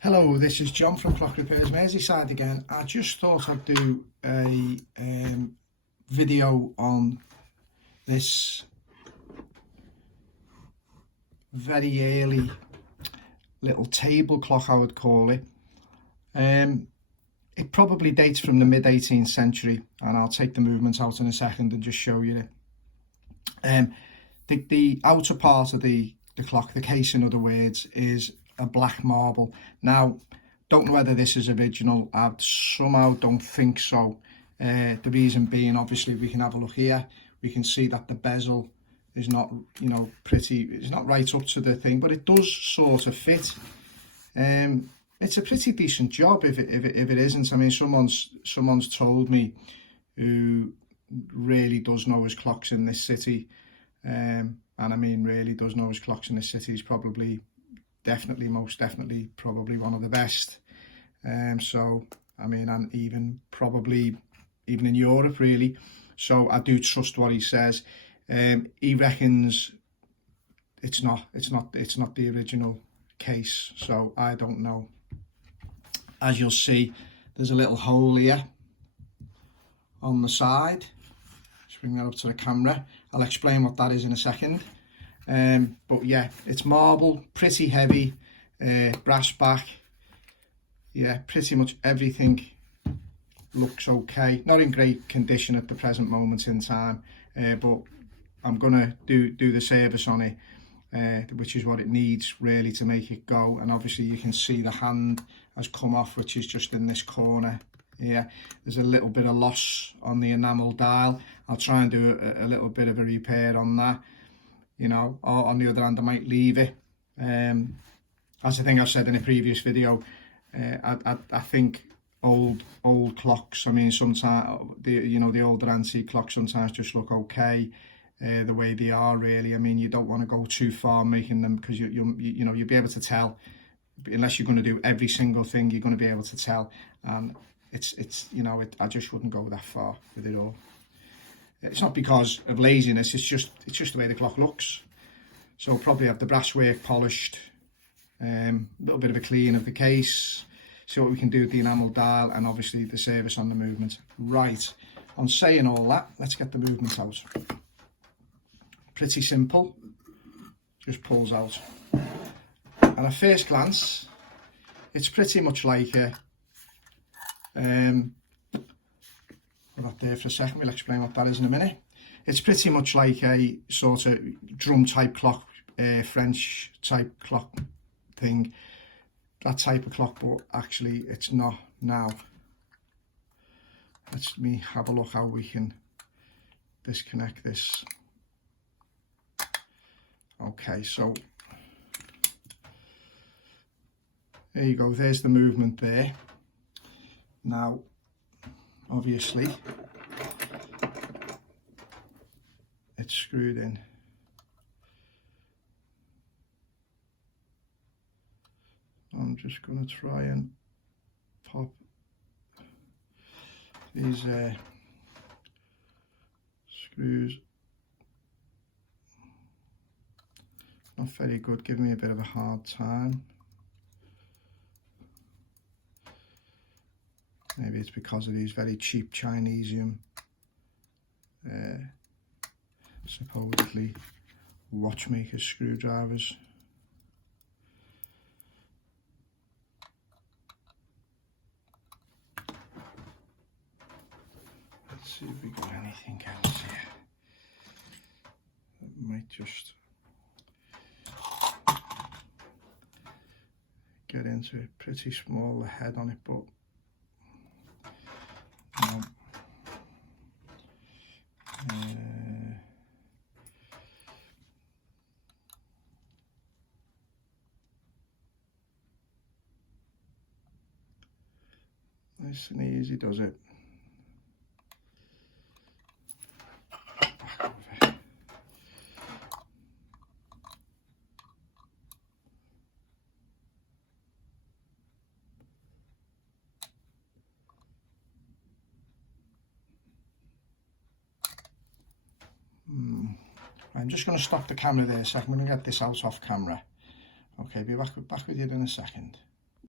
Hello, this is John from Clock Repairs Merseyside again. I just thought I'd do a video on this very early little table clock, I would call it. It probably dates from the mid 18th century, and I'll take the movements out in a second and just show you it. The outer part of the clock, the case in other words, is a black marble. Now, don't know whether this is original. I somehow don't think so. The reason being, obviously, we can have a look here. We can see that the bezel is not, pretty. It's not right up to the thing, but it does sort of fit. It's a pretty decent job if it isn't. I mean, someone's told me who really does know his clocks in this city, and I mean really does know his clocks in this city. He's probably most definitely probably one of the best. So I mean, and even in Europe really. So I do trust what he says. He reckons it's not the original case, so I don't know. As you'll see, there's a little hole here on the side. Just bring that up to the camera. I'll explain what that is in a second. But yeah, it's marble, pretty heavy, brass back. Yeah, pretty much everything looks okay. Not in great condition at the present moment in time, but I'm gonna do the service on it, which is what it needs really to make it go. And obviously you can see the hand has come off, which is just in this corner. Yeah, there's a little bit of loss on the enamel dial. I'll try and do a little bit of a repair on that. Or on the other hand, I might leave it. As I think I've said in a previous video, I think old clocks, I mean, sometimes the older antique clocks sometimes just look okay the way they are really. I mean, you don't want to go too far making them, because you'll be able to tell. Unless you're going to do every single thing, you're going to be able to tell. And I just wouldn't go that far with it all. It's not because of laziness, it's just the way the clock looks. So I'll probably have the brasswork polished, a little bit of a clean of the case, see what we can do with the enamel dial, and obviously the service on the movement. Right, on saying all that, let's get the movement out. Pretty simple, just pulls out. And at first glance, it's pretty much like a, we're not there for a second, we'll explain what that is in a minute. It's pretty much like a sort of drum type clock, French type clock thing, that type of clock, but actually it's not now. Let me have a look how we can disconnect this. Okay, so there you go, there's the movement there. Now, obviously, it's screwed in. I'm just going to try and pop these screws. Not very good, giving me a bit of a hard time. Maybe it's because of these very cheap Chinesium, supposedly watchmaker screwdrivers. Let's see if we got anything else here. That might just get into it. Pretty small, the head on it, but nice and easy does it. Back over. I'm just going to stop the camera there a second. I'm going to get this out off camera. Okay, be back with you in a second.